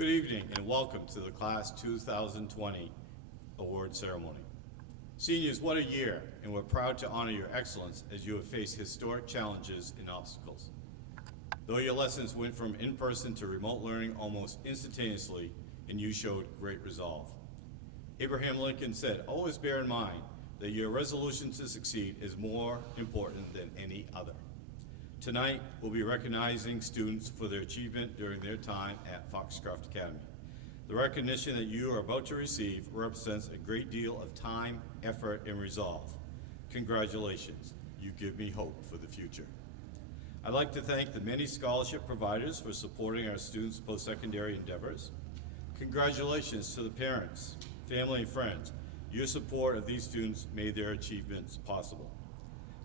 Good evening and welcome to the Class 2020 Award Ceremony. Seniors, what a year, and we're proud to honor your excellence as you have faced historic challenges and obstacles. Though your lessons went from in-person to remote learning almost instantaneously, and you showed great resolve. Abraham Lincoln said, always bear in mind that your resolution to succeed is more important than any other. Tonight, we'll be recognizing students for their achievement during their time at Foxcroft Academy. The recognition that you are about to receive represents a great deal of time, effort, and resolve. Congratulations. You give me hope for the future. I'd like to thank the many scholarship providers for supporting our students' post-secondary endeavors. Congratulations to the parents, family, and friends. Your support of these students made their achievements possible.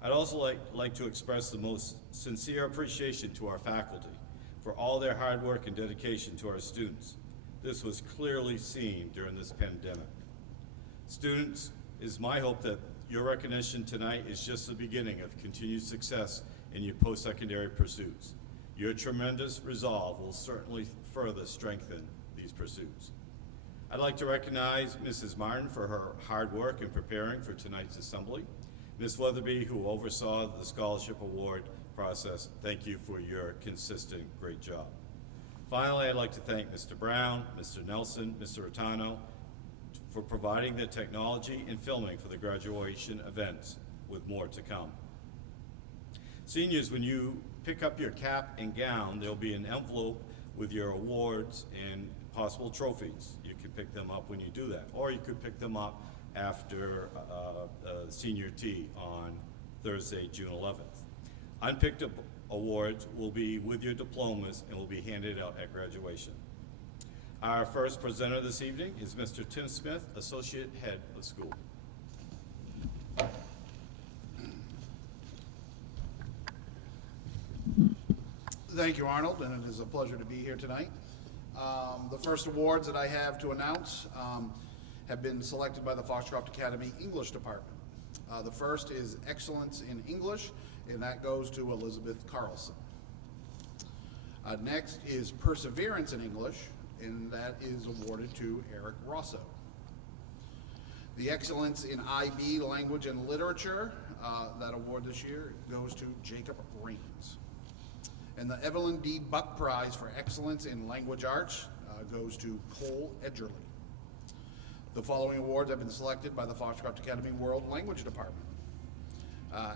I'd also like to express the most sincere appreciation to our faculty for all their hard work and dedication to our students. This was clearly seen during this pandemic. Students, it is my hope that your recognition tonight is just the beginning of continued success in your post-secondary pursuits. Your tremendous resolve will certainly further strengthen these pursuits. I'd like to recognize Mrs. Martin for her hard work in preparing for tonight's assembly. Ms. Weatherby, who oversaw the scholarship award process, thank you for your consistent great job. Finally, I'd like to thank Mr. Brown, Mr. Nelson, Mr. Rotano for providing the technology and filming for the graduation events, with more to come. Seniors, when you pick up your cap and gown, there'll be an envelope with your awards and possible trophies. You can pick them up when you do that, or you could pick them up after senior tea on Thursday, June 11th. Unpicked awards will be with your diplomas and will be handed out at graduation. Our first presenter this evening is Mr. Tim Smith, Associate Head of School. Thank you, Arnold, and it is a pleasure to be here tonight. The first awards that I have to announce have been selected by the Foxcroft Academy English Department. The first is Excellence in English, and that goes to Elizabeth Carlson. Next is Perseverance in English, and that is awarded to Eric Rosso. The Excellence in IB Language and Literature, that award this year goes to Jacob Raines. And the Evelyn D. Buck Prize for Excellence in Language Arts goes to Cole Edgerly. The following awards have been selected by the Foxcroft Academy World Language Department.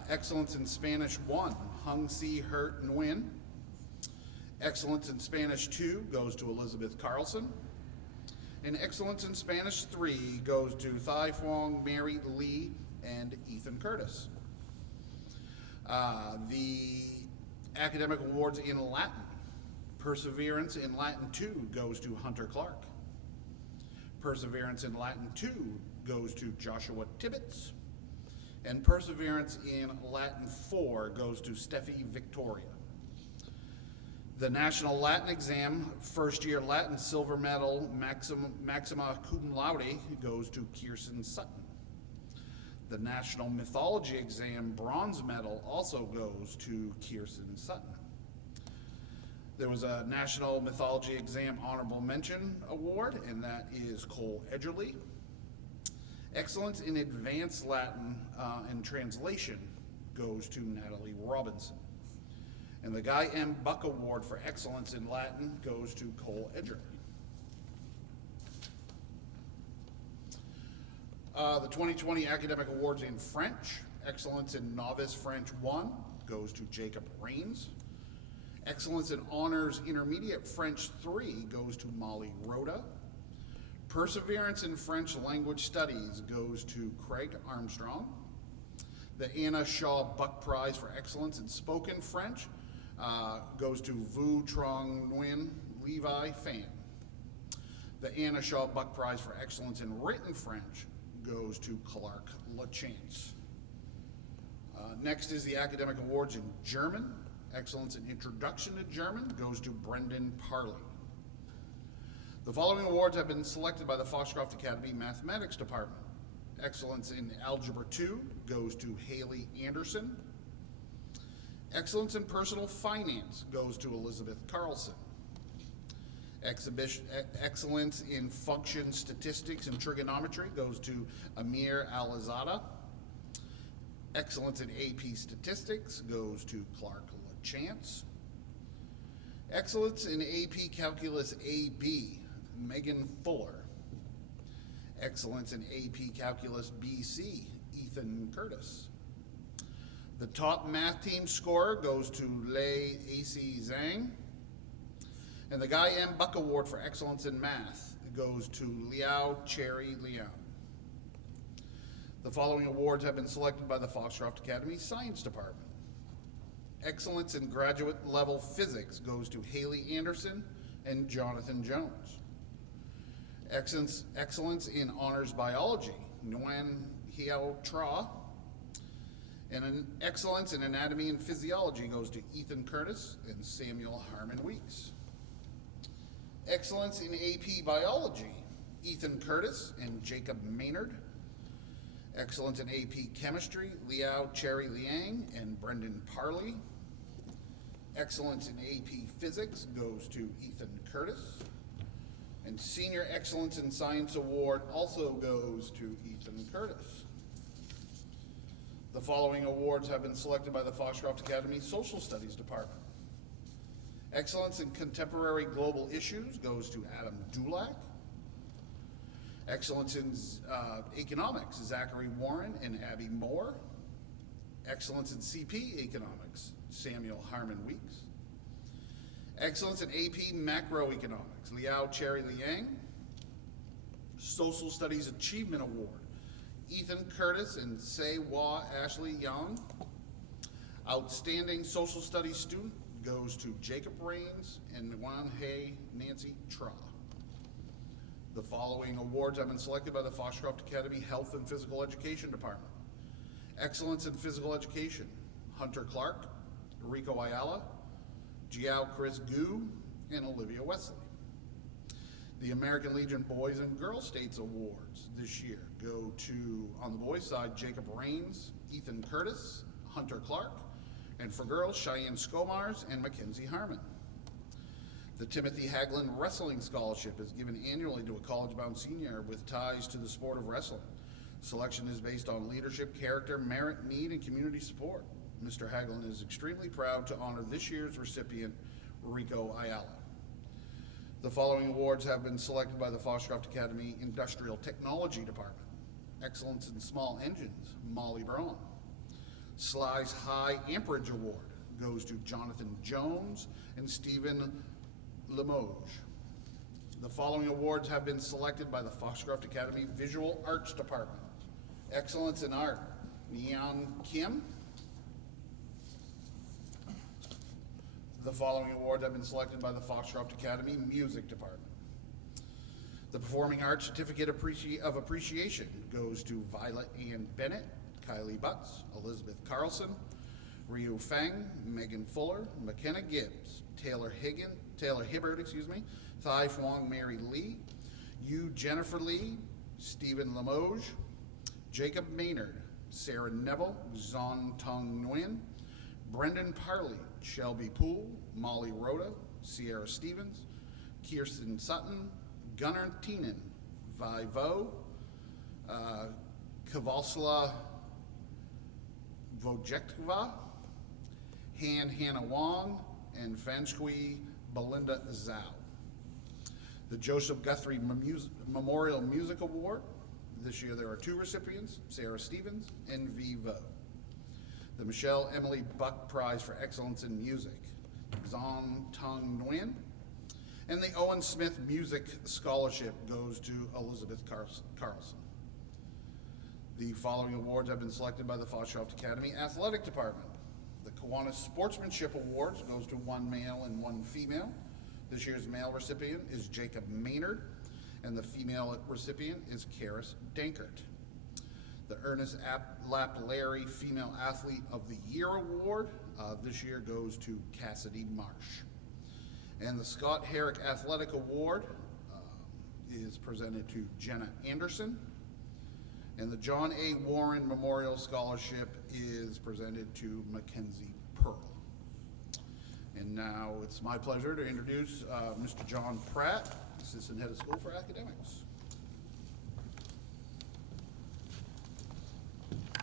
Excellence in Spanish 1, Hung Si Hurt Nguyen. Excellence in Spanish 2 goes to Elizabeth Carlson. And Excellence in Spanish 3 goes to Thai Phuong, Mary Lee, and Ethan Curtis. The academic awards in Latin. Perseverance in Latin 2 goes to Hunter Clark. Perseverance in Latin 2 goes to Joshua Tibbetts. And Perseverance in Latin 4 goes to Steffi Victoria. The National Latin Exam, first year Latin silver medal, maxima cum laude, goes to Kirsten Sutton. The National Mythology Exam bronze medal also goes to Kirsten Sutton. There was a National Mythology Exam Honorable Mention Award, and that is Cole Edgerly. Excellence in Advanced Latin and Translation goes to Natalie Robinson. And the Guy M. Buck Award for Excellence in Latin goes to Cole Edgerly. The 2020 Academic Awards in French. Excellence in Novice French 1 goes to Jacob Raines. Excellence in Honors Intermediate French 3 goes to Molly Rhoda. Perseverance in French Language Studies goes to Craig Armstrong. The Anna Shaw Buck Prize for Excellence in Spoken French goes to Vu Trong Nguyen Levi Pham. The Anna Shaw Buck Prize for Excellence in Written French goes to Clark LaChance. Next is the Academic Awards in German. Excellence in Introduction to German goes to Brendan Parley. The following awards have been selected by the Foxcroft Academy Mathematics Department. Excellence in Algebra 2 goes to Haley Anderson. Excellence in Personal Finance goes to Elizabeth Carlson. Excellence in function statistics and trigonometry goes to Amir Alizada. Excellence in AP statistics goes to Clark LaChance. Excellence in AP Calculus AB, Megan Fuller. Excellence in AP Calculus BC, Ethan Curtis. The top math team scorer goes to Lei A.C. Zhang. And the Guy M. Buck Award for Excellence in Math goes to Liao Cherry Liao. The following awards have been selected by the Foxcroft Academy Science Department. Excellence in Graduate Level Physics goes to Haley Anderson and Jonathan Jones. Excellence in Honors Biology, Nguyen Hiao Tra. And an excellence in Anatomy and Physiology goes to Ethan Curtis and Samuel Harmon Weeks. Excellence in AP Biology, Ethan Curtis and Jacob Maynard. Excellence in AP Chemistry, Liao Cherry Liang and Brendan Parley. Excellence in AP Physics goes to Ethan Curtis. And Senior Excellence in Science Award also goes to Ethan Curtis. The following awards have been selected by the Foxcroft Academy Social Studies Department. Excellence in Contemporary Global Issues goes to Adam Dulac. Excellence in Economics, Zachary Warren and Abby Moore. Excellence in CP Economics, Samuel Harmon Weeks. Excellence in AP Macroeconomics, Liao Cherry Liang. Social Studies Achievement Award, Ethan Curtis and Se-Wa Ashley Young. Outstanding Social Studies Student goes to Jacob Rains and Nguyen Hay Nancy Tra. The following awards have been selected by the Foxcroft Academy Health and Physical Education Department. Excellence in Physical Education, Hunter Clark, Rico Ayala, Jiao Chris Gu, and Olivia Wesley. The American Legion Boys and Girls States Awards this year go to, on the boys' side, Jacob Rains, Ethan Curtis, Hunter Clark, and for girls, Cheyenne Scomars and Mackenzie Harmon. The Timothy Haglund Wrestling Scholarship is given annually to a college-bound senior with ties to the sport of wrestling. Selection is based on leadership, character, merit, need, and community support. Mr. Haglund is extremely proud to honor this year's recipient, Rico Ayala. The following awards have been selected by the Foxcroft Academy Industrial Technology Department. Excellence in Small Engines, Molly Braun. Sly's High Amperage Award goes to Jonathan Jones and Stephen Limoges. The following awards have been selected by the Foxcroft Academy Visual Arts Department. Excellence in Art, Neon Kim. The following awards have been selected by the Foxcroft Academy Music Department. The Performing Arts Certificate of Appreciation goes to Violet Ann Bennett, Kylie Butts, Elizabeth Carlson, Ryu Feng, Megan Fuller, McKenna Gibbs, Taylor Hibbert, Thai Phuong Mary Lee, Yu Jennifer Lee, Stephen Limoges, Jacob Maynard, Sarah Neville, Zon Tung Nguyen, Brendan Parley, Shelby Poole, Molly Rhoda, Sierra Stevens, Kirsten Sutton, Gunnar Teenan, Vi Vo, Kavalsla Vojekva, Hannah Wong, and Fanskui Belinda Zhao. The Joseph Guthrie Memorial Music Award. This year there are two recipients, Sarah Stevens and V. Vo. The Michelle Emily Buck Prize for Excellence in Music, Zong Tung Nguyen. And the Owen Smith Music Scholarship goes to Elizabeth Carlson. The following awards have been selected by the Foxcroft Academy Athletic Department. The Kiwanis Sportsmanship Awards goes to one male and one female. This year's male recipient is Jacob Maynard, and the female recipient is Karis Dankert. The Ernest Lapleri Female Athlete of the Year Award this year goes to Cassidy Marsh. And the Scott Herrick Athletic Award is presented to Jenna Anderson. And the John A. Warren Memorial Scholarship is presented to Mackenzie Pearl. And now it's my pleasure to introduce Mr. John Pratt, Assistant Head of School for Academics.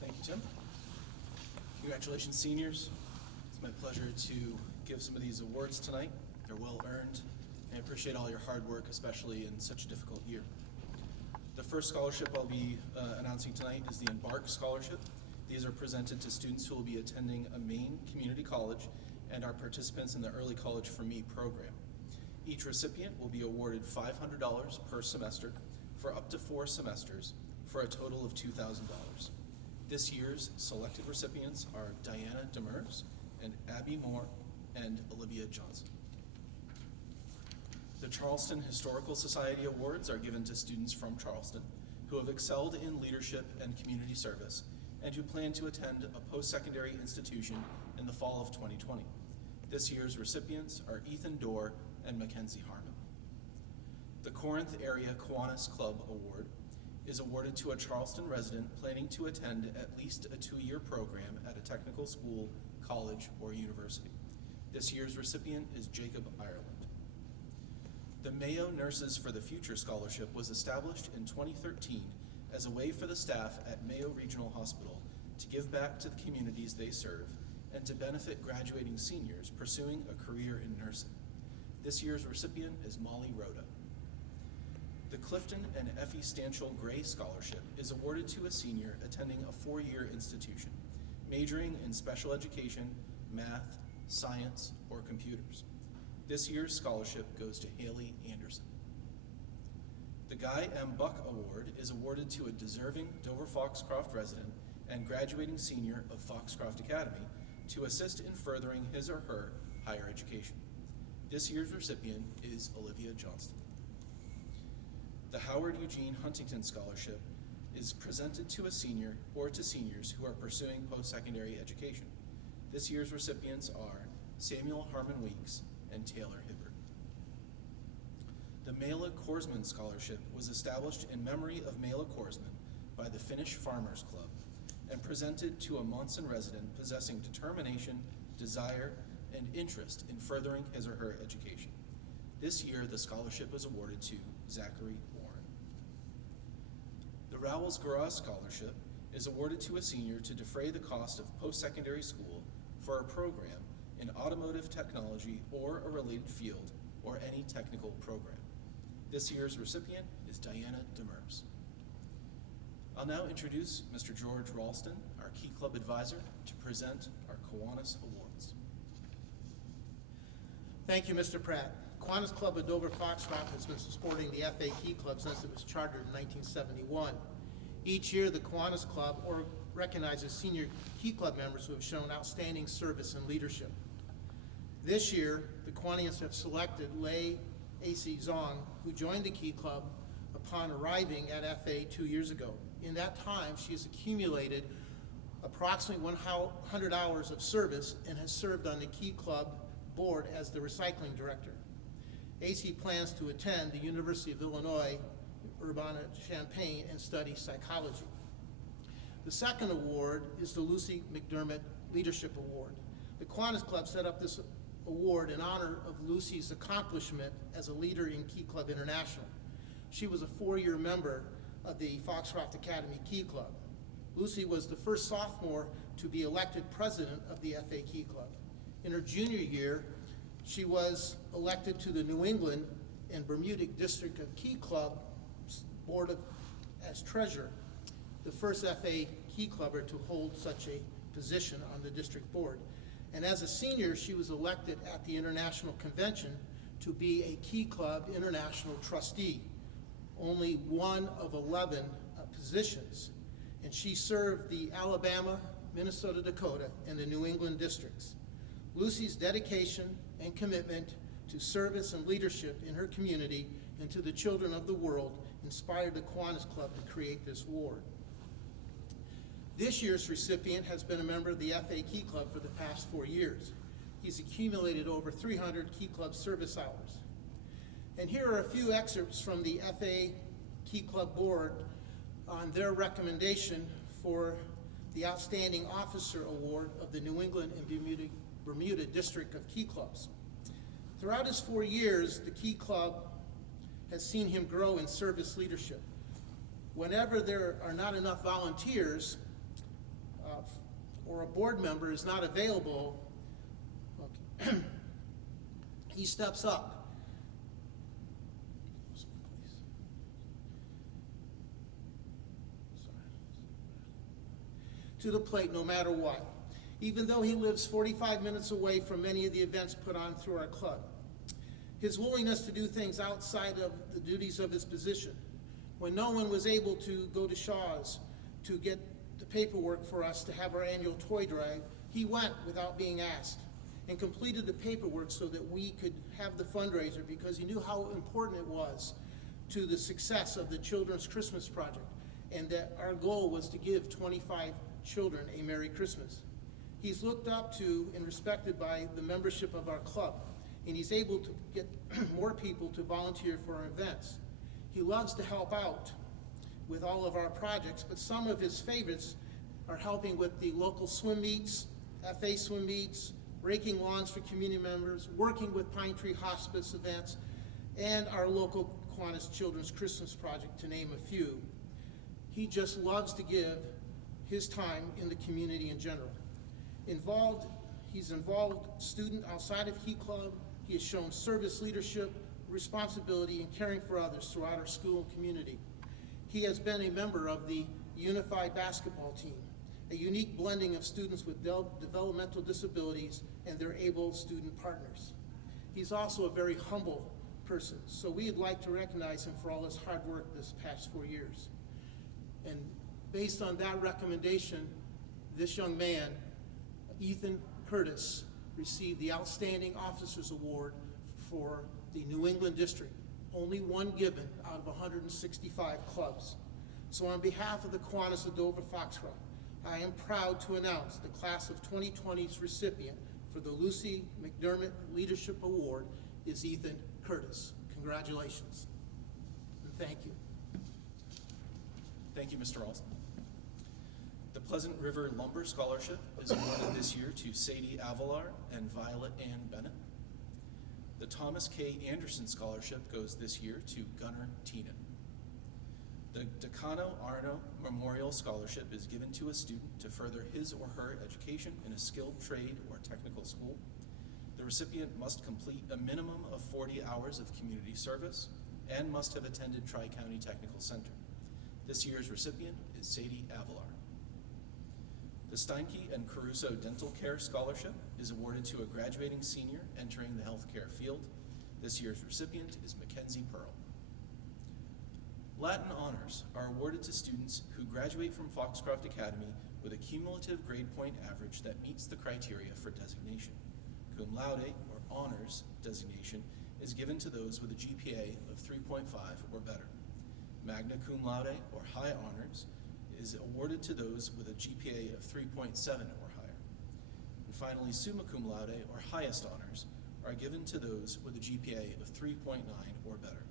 Thank you, Tim. Congratulations, seniors. It's my pleasure to give some of these awards tonight. They're well earned, and I appreciate all your hard work, especially in such a difficult year. The first scholarship I'll be announcing tonight is the Embark Scholarship. These are presented to students who will be attending a Maine community college and are participants in the Early College for Me program. Each recipient will be awarded $500 per semester for up to 4 semesters for a total of $2,000. This year's selected recipients are Diana Demers and Abby Moore and Olivia Johnson. The Charleston Historical Society Awards are given to students from Charleston who have excelled in leadership and community service and who plan to attend a post-secondary institution in the fall of 2020. This year's recipients are Ethan Dorr and Mackenzie Harmon. The Corinth Area Kiwanis Club Award is awarded to a Charleston resident planning to attend at least a 2-year program at a technical school, college, or university. This year's recipient is Jacob Ireland. The Mayo Nurses for the Future Scholarship was established in 2013 as a way for the staff at Mayo Regional Hospital to give back to the communities they serve and to benefit graduating seniors pursuing a career in nursing. This year's recipient is Molly Rhoda. The Clifton and Effie Stanchel Gray Scholarship is awarded to a senior attending a 4-year institution, majoring in special education, math, science, or computers. This year's scholarship goes to Haley Anderson. The Guy M. Buck Award is awarded to a deserving Dover Foxcroft resident and graduating senior of Foxcroft Academy to assist in furthering his or her higher education. This year's recipient is Olivia Johnston. The Howard Eugene Huntington Scholarship is presented to a senior or to seniors who are pursuing post-secondary education. This year's recipients are Samuel Harmon Weeks and Taylor Hibbert. The Mela Korsman Scholarship was established in memory of Mela Korsman by the Finnish Farmers Club and presented to a Monson resident possessing determination, desire, and interest in furthering his or her education. This year, the scholarship was awarded to Zachary Warren. The Rowells Garage Scholarship is awarded to a senior to defray the cost of post-secondary school for a program in automotive technology or a related field or any technical program. This year's recipient is Diana Demers. I'll now introduce Mr. George Rolleston, our Key Club advisor, to present our Kiwanis Awards. Thank you, Mr. Pratt. Kiwanis Club of Dover Foxcroft has been supporting the FA Key Club since it was chartered in 1971. Each year, the Kiwanis Club recognizes senior Key Club members who have shown outstanding service and leadership. This year, the Kiwanis have selected Lei A.C. Zong, who joined the Key Club upon arriving at FA 2 years ago. In that time, she has accumulated approximately 100 hours of service and has served on the Key Club board as the recycling director. AC plans to attend the University of Illinois, Urbana-Champaign, and study psychology. The second award is the Lucy McDermott Leadership Award. The Kiwanis Club set up this award in honor of Lucy's accomplishment as a leader in Key Club International. She was a 4-year member of the Foxcroft Academy Key Club. Lucy was the first sophomore to be elected president of the FA Key Club. In her junior year, she was elected to the New England and Bermuda District of Key Club Board as treasurer, the first FA Key Clubber to hold such a position on the district board. And as a senior, she was elected at the International Convention to be a Key Club International trustee, only one of 11 positions. And she served the Alabama, Minnesota, Dakota, and the New England districts. Lucy's dedication and commitment to service and leadership in her community and to the children of the world inspired the Kiwanis Club to create this award. This year's recipient has been a member of the FA Key Club for the past 4 years. He's accumulated over 300 Key Club service hours. And here are a few excerpts from the FA Key Club board on their recommendation for the Outstanding Officer Award of the New England and Bermuda Bermuda District of Key Clubs. Throughout his 4 years, the Key Club has seen him grow in service leadership. Whenever there are not enough volunteers or a board member is not available, he steps up. To the plate no matter what, even though he lives 45 minutes away from many of the events put on through our club. His willingness to do things outside of the duties of his position. When no one was able to go to Shaw's to get the paperwork for us to have our annual toy drive, he went without being asked and completed the paperwork so that we could have the fundraiser, because he knew how important it was to the success of the Children's Christmas Project, and that our goal was to give 25 children a Merry Christmas. He's looked up to and respected by the membership of our club, and he's able to get more people to volunteer for our events. He loves to help out with all of our projects, but some of his favorites are helping with the local swim meets, FA swim meets, raking lawns for community members, working with Pine Tree Hospice events, and our local Kiwanis Children's Christmas Project, to name a few. He just loves to give his time in the community in general. He's involved student outside of Key Club. He has shown service leadership, responsibility, and caring for others throughout our school and community. He has been a member of the Unified Basketball Team, a unique blending of students with developmental disabilities and their able student partners. He's also a very humble person, so we'd like to recognize him for all his hard work this past 4 years. And based on that recommendation, this young man, Ethan Curtis, received the Outstanding Officers Award for the New England District, only one given out of 165 clubs. So on behalf of the Kiwanis of Dover Foxcroft, I am proud to announce the class of 2020's recipient for the Lucy McDermott Leadership Award is Ethan Curtis. Congratulations, and thank you. Thank you, Mr. Rolleston. The Pleasant River Lumber Scholarship is awarded this year to Sadie Avalar and Violet Ann Bennett. The Thomas K. Anderson Scholarship goes this year to Gunnar Teenan. The Decano Arno Memorial Scholarship is given to a student to further his or her education in a skilled trade or technical school. The recipient must complete a minimum of 40 hours of community service and must have attended Tri-County Technical Center. This year's recipient is Sadie Avalar. The Steinke and Caruso Dental Care Scholarship is awarded to a graduating senior entering the healthcare field. This year's recipient is Mackenzie Pearl. Latin honors are awarded to students who graduate from Foxcroft Academy with a cumulative grade point average that meets the criteria for designation. Cum laude, or honors designation, is given to those with a GPA of 3.5 or better. Magna cum laude, or high honors, is awarded to those with a GPA of 3.7 or higher. And finally, summa cum laude, or highest honors, are given to those with a GPA of 3.9 or better.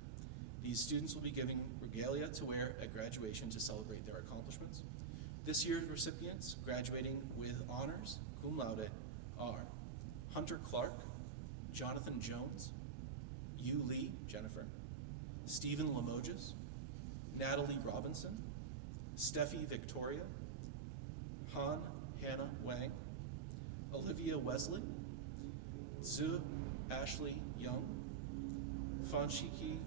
These students will be given regalia to wear at graduation to celebrate their accomplishments. This year's recipients graduating with honors cum laude are Hunter Clark, Jonathan Jones, Yu Lee, Jennifer, Stephen Limoges, Natalie Robinson, Steffi Victoria, Han Hannah Wang, Olivia Wesley, Zhu Ashley Young, Fanshiki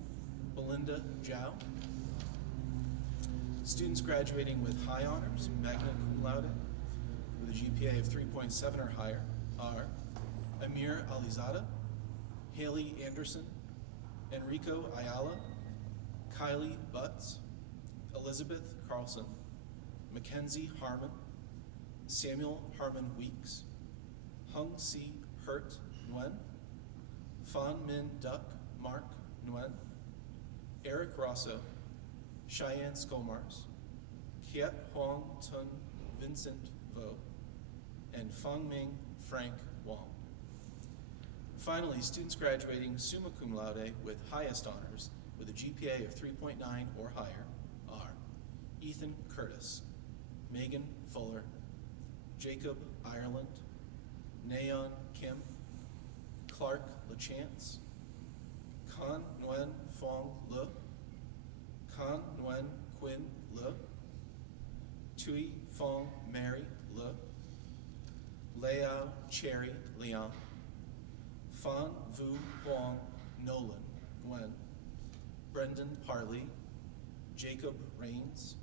Belinda Zhao. Students graduating with high honors, magna cum laude, with a GPA of 3.7 or higher are Amir Alizada, Haley Anderson, Enrico Ayala, Kylie Butts, Elizabeth Carlson, Mackenzie Harmon, Samuel Harmon Weeks, Hung Si Hurt Nguyen, Fan Min Duck Mark Nguyen, Eric Rosso, Cheyenne Skomars, Kiet Huang Tun Vincent Vo, and Feng Ming Frank Wong. Finally, students graduating summa cum laude with highest honors with a GPA of 3.9 or higher are Ethan Curtis, Megan Fuller, Jacob Ireland, Nayeon Kim, Clark LaChance, Con Nguyen Phong Le, Con Nguyen Quinn Le, Tui Phong Mary Le, Leao Cherry Leon, Fan Vu Huang Nolan Nguyen, Brendan Parley, Jacob Rains,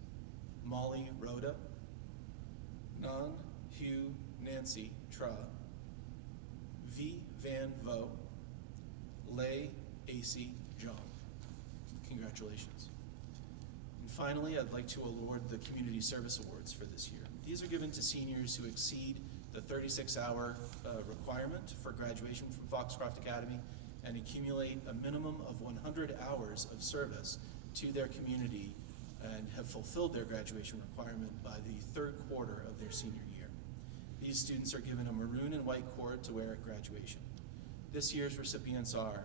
Molly Rhoda, Nan Hugh Nancy Tra, V Van Vo, Lei AC John. Congratulations. And finally, I'd like to award the Community Service Awards for this year. These are given to seniors who exceed the 36-hour requirement for graduation from Foxcroft Academy and accumulate a minimum of 100 hours of service to their community and have fulfilled their graduation requirement by the third quarter of their senior year. These students are given a maroon and white cord to wear at graduation. This year's recipients are,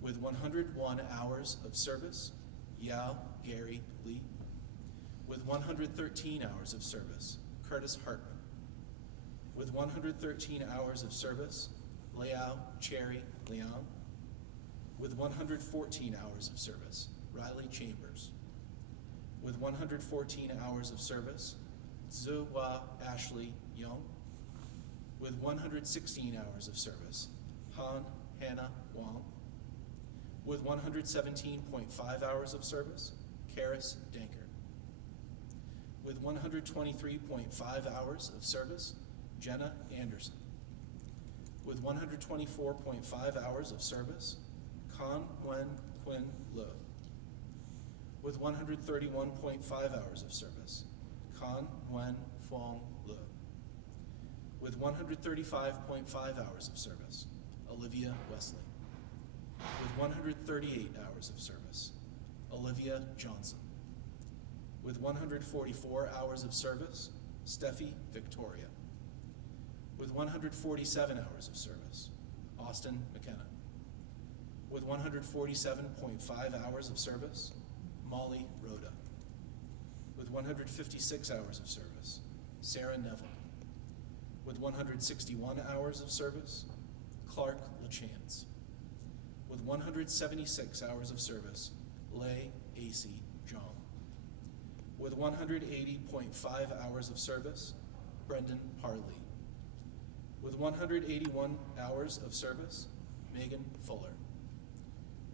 with 101 hours of service, Yao Gary Lee. With 113 hours of service, Curtis Hartman. With 113 hours of service, Leao Cherry Leon. With 114 hours of service, Riley Chambers. With 114 hours of service, Zihua Ashley Young. With 116 hours of service, Han Hannah Wang. With 117.5 hours of service, Karis Danker. With 123.5 hours of service, Jenna Anderson. With 124.5 hours of service, Con Nguyen Quinn Le. With 131.5 hours of service, Con Nguyen Phong Le. With 135.5 hours of service, Olivia Wesley. With 138 hours of service, Olivia Johnson. With 144 hours of service, Steffi Victoria. With 147 hours of service, Austin McKenna. With 147.5 hours of service, Molly Rhoda. With 156 hours of service, Sarah Neville. With 161 hours of service, Clark LaChance. With 176 hours of service, Lei AC John. With 180.5 hours of service, Brendan Parley. With 181 hours of service, Megan Fuller.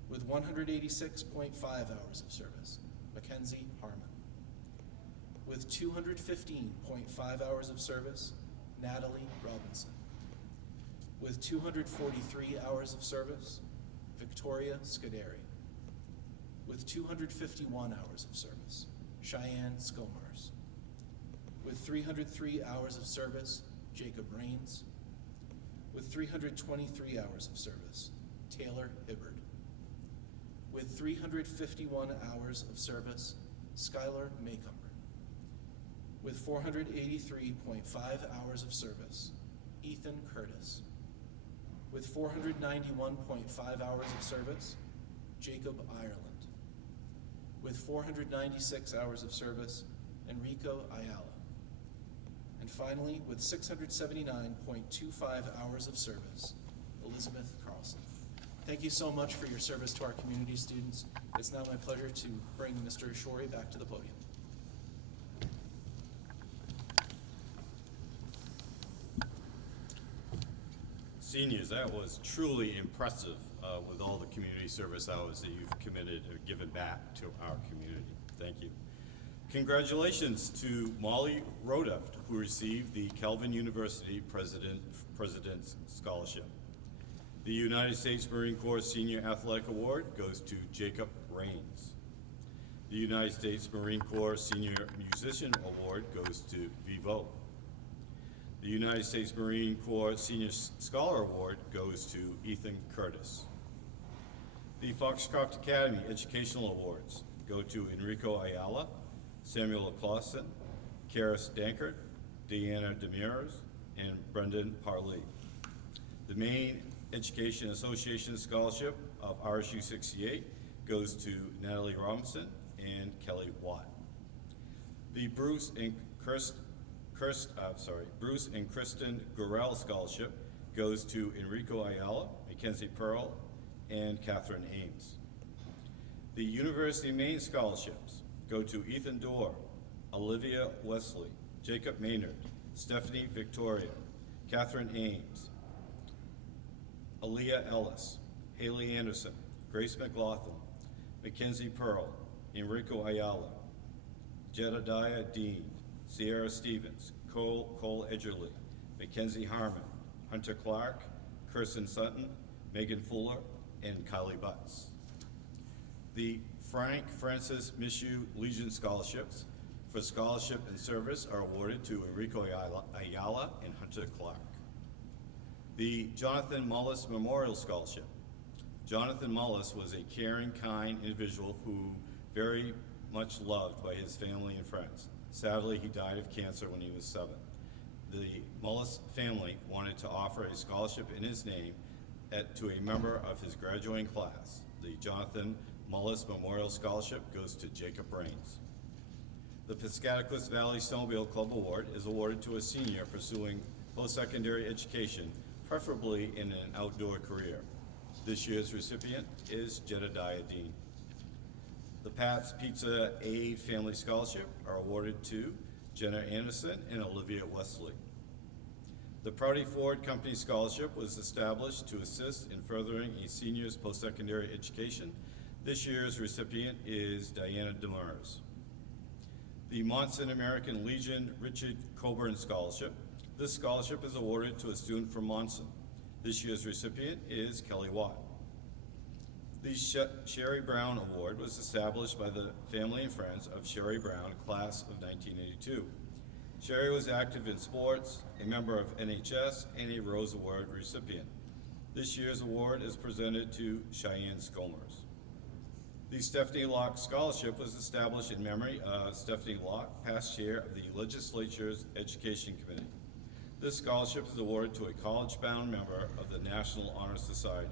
With 186.5 hours of service, Mackenzie Harmon. With 215.5 hours of service, Natalie Robinson. With 243 hours of service, Victoria Scuderi. With 251 hours of service, Cheyenne Scomars. With 303 hours of service, Jacob Rains. With 323 hours of service, Taylor Hibbard. With 351 hours of service, Skylar Maycumber. With 483.5 hours of service, Ethan Curtis. With 491.5 hours of service, Jacob Ireland. With 496 hours of service, Enrico Ayala. And finally, with 679.25 hours of service, Elizabeth Carlson. Thank you so much for your service to our community, students. It's now my pleasure to bring Mr. Shorey back to the podium. Seniors, that was truly impressive with all the community service hours that you've committed or given back to our community. Thank you. Congratulations to Molly Rhoda, who received the Calvin University President's Scholarship. The United States Marine Corps Senior Athletic Award goes to Jacob Rains. The United States Marine Corps Senior Musician Award goes to Vivo. The United States Marine Corps Senior Scholar Award goes to Ethan Curtis. The Foxcroft Academy Educational Awards go to Enrico Ayala, Samuel Clausen, Karis Dankert, Deanna Demers, and Brendan Parley. The Maine Education Association Scholarship of RSU 68 goes to Natalie Robinson and Kelly Watt. The Bruce and Kristen Gurrell Scholarship goes to Enrico Ayala, Mackenzie Pearl, and Catherine Ames. The University of Maine scholarships go to Ethan Dorr, Olivia Wesley, Jacob Maynard, Stephanie Victoria, Catherine Ames, Aaliyah Ellis, Haley Anderson, Grace McLaughlin, Mackenzie Pearl, Enrico Ayala, Jedediah Dean, Sierra Stevens, Cole Edgerly, Mackenzie Harmon, Hunter Clark, Kirsten Sutton, Megan Fuller, and Kylie Butts. The Frank Francis Michoud Legion Scholarships for scholarship and service are awarded to Enrico Ayala and Hunter Clark. The Jonathan Mullis Memorial Scholarship. Jonathan Mullis was a caring, kind individual who very much loved by his family and friends. Sadly, he died of cancer when he was 7. The Mullis family wanted to offer a scholarship in his name to a member of his graduating class. The Jonathan Mullis Memorial Scholarship goes to Jacob Rains. The Piscataquis Valley Snowmobile Club Award is awarded to a senior pursuing post-secondary education, preferably in an outdoor career. This year's recipient is Jedediah Dean. The Pat's Pizza Aid Family Scholarship are awarded to Jenna Anderson and Olivia Wesley. The Prouty Ford Company Scholarship was established to assist in furthering a senior's post-secondary education. This year's recipient is Diana Demers. The Monson American Legion Richard Coburn Scholarship. This scholarship is awarded to a student from Monson. This year's recipient is Kelly Watt. The Sherry Brown Award was established by the family and friends of Sherry Brown, class of 1982. Sherry was active in sports, a member of NHS, and a Rose Award recipient. This year's award is presented to Cheyenne Skomers. The Stephanie Locke Scholarship was established in memory of Stephanie Locke, past chair of the Legislature's Education Committee. This scholarship is awarded to a college-bound member of the National Honor Society.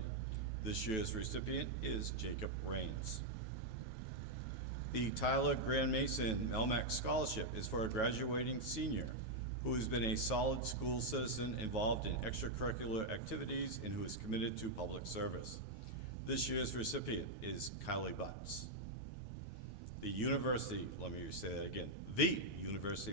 This year's recipient is Jacob Rains. The Tyler Grand Mason Melmac Scholarship is for a graduating senior who has been a solid school citizen involved in extracurricular activities and who is committed to public service. This year's recipient is Kylie Butts. The University of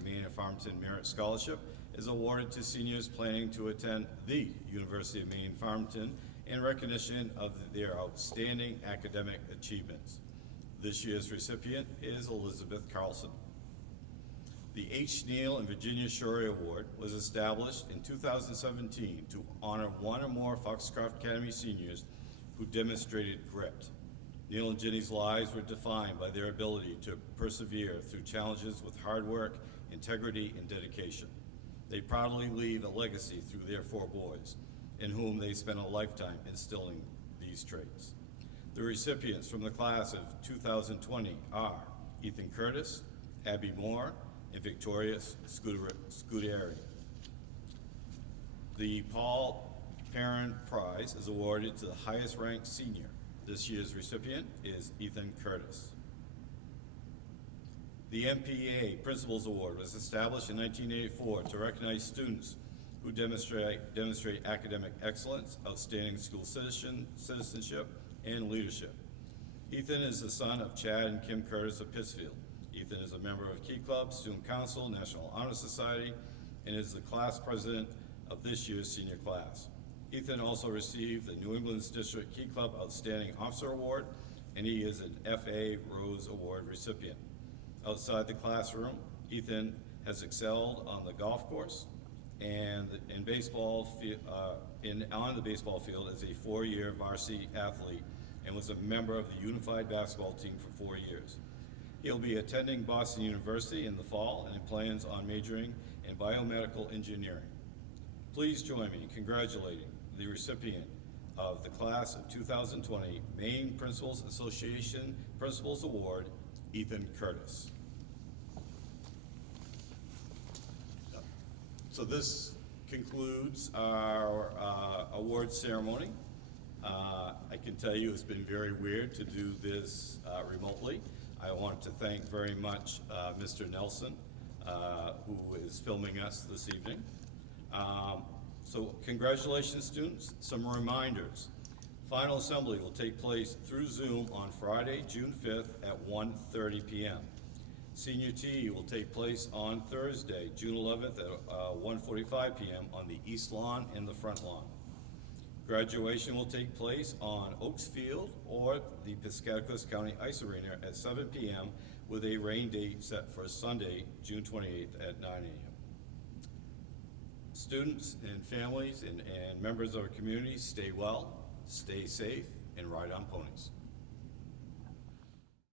Maine at Farmington Merit Scholarship is awarded to seniors planning to attend the University of Maine Farmington in recognition of their outstanding academic achievements. This year's recipient is Elizabeth Carlson. The H. Neal and Virginia Shorey Award was established in 2017 to honor one or more Foxcroft Academy seniors who demonstrated grit. Neil and Ginny's lives were defined by their ability to persevere through challenges with hard work, integrity, and dedication. They proudly leave a legacy through their 4 boys, in whom they spent a lifetime instilling these traits. The recipients from the class of 2020 are Ethan Curtis, Abby Moore, and Victoria Scuderi. The Paul Perrin Prize is awarded to the highest ranked senior. This year's recipient is Ethan Curtis. The MPA Principals Award was established in 1984 to recognize students who demonstrate academic excellence, outstanding school citizenship, and leadership. Ethan is the son of Chad and Kim Curtis of Pittsfield. Ethan is a member of Key Club, Student Council, National Honor Society, and is the class president of this year's senior class. Ethan also received the New England's District Key Club Outstanding Officer Award, and he is an FA Rose Award recipient. Outside the classroom, Ethan has excelled on the golf course and on the baseball field as a 4-year varsity athlete and was a member of the unified basketball team for 4 years. He'll be attending Boston University in the fall and plans on majoring in biomedical engineering. Please join me in congratulating the recipient of the class of 2020 Maine Principals Association Principals Award, Ethan Curtis. So this concludes our award ceremony. I can tell you it's been very weird to do this remotely. I want to thank very much Mr. Nelson, who is filming us this evening. So congratulations, students. Some reminders. Final assembly will take place through Zoom on Friday, June 5th at 1:30 p.m. Senior tea will take place on Thursday, June 11th at 1:45 p.m. on the east lawn and the front lawn. Graduation will take place on Oaks Field or the Piscataquis County Ice Arena at 7 p.m. with a rain date set for Sunday, June 28th at 9 a.m. Students and families and members of our community, stay well, stay safe, and ride on ponies.